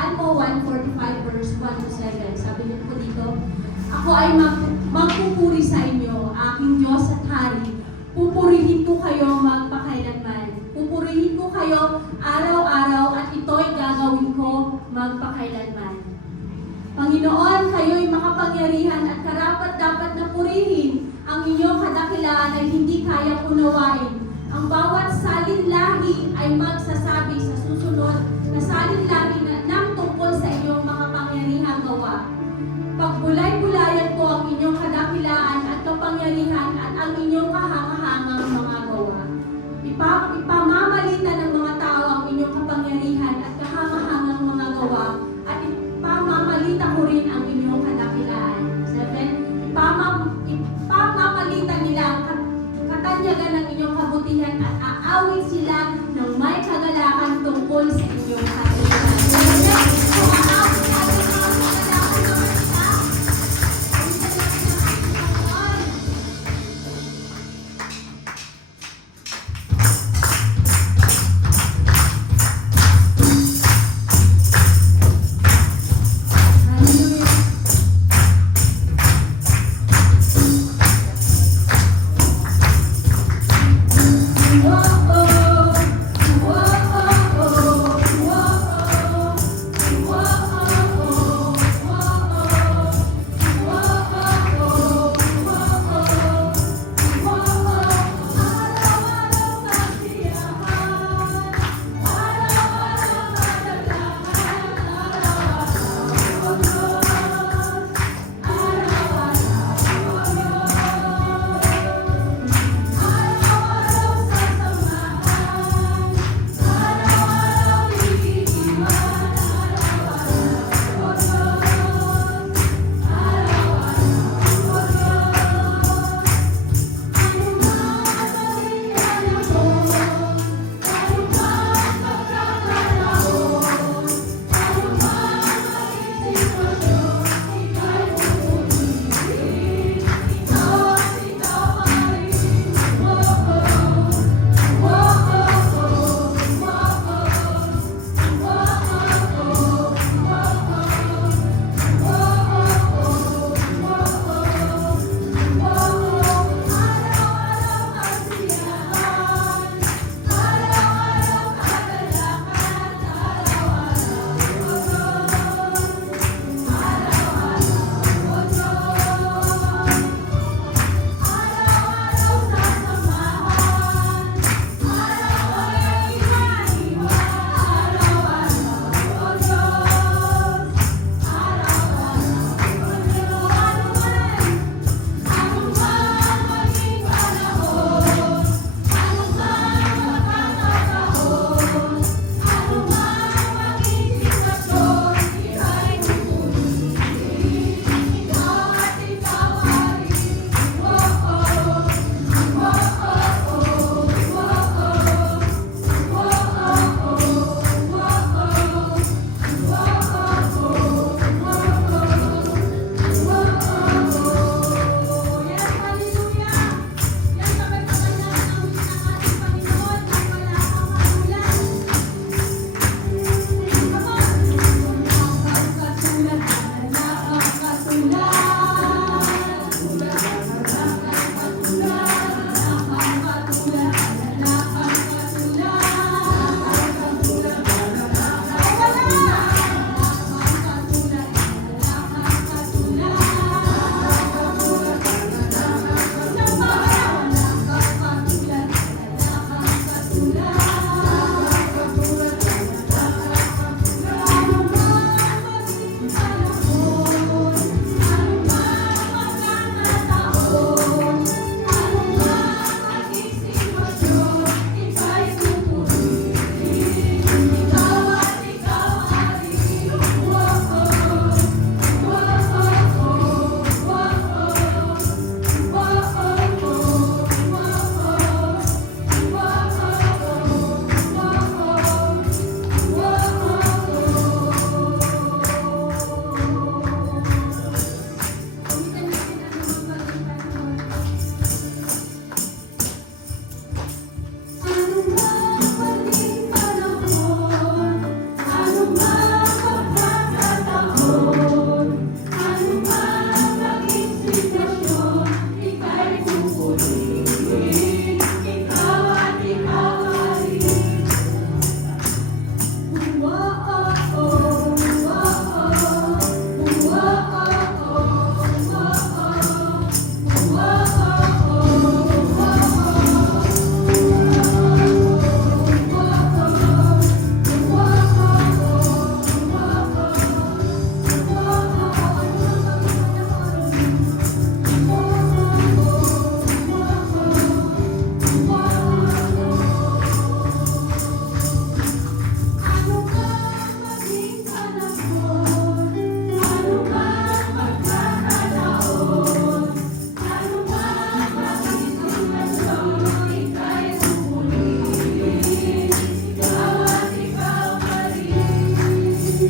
Salmo 145 verse 1 to 7. Sabi niyo po dito, ako ay magpupuri sa inyo, aking Diyos at Hari. Pupurihin ko kayo magpakailanman. Pupurihin ko kayo araw-araw at ito'y gagawin ko magpakailanman. Panginoon, kayo'y makapangyarihan at karapat-dapat na purihin. Ang inyong kadakilaan ay hindi kayang unawain. Ang bawat salinlahi ay magsasabi sa susunod na salinlahi ng tungkol sa inyong makapangyarihang gawa. Pagbulay-bulayan ko ang inyong kadakilaan at kapangyarihan at ang inyong kahangahangang mga gawa. Ipamamalitan ng mga tao ang inyong kapangyarihan at kahangahangang mga gawa at ipamamalita ko rin ang inyong kadakilaan. 7. Ipamamalitan nila ang katanyagan ng inyong kabutihan at aawit sila ng may kagalakan tungkol sa inyong kadakilaan. So, aawit natin ang kagalakan ng isa.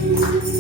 Amen.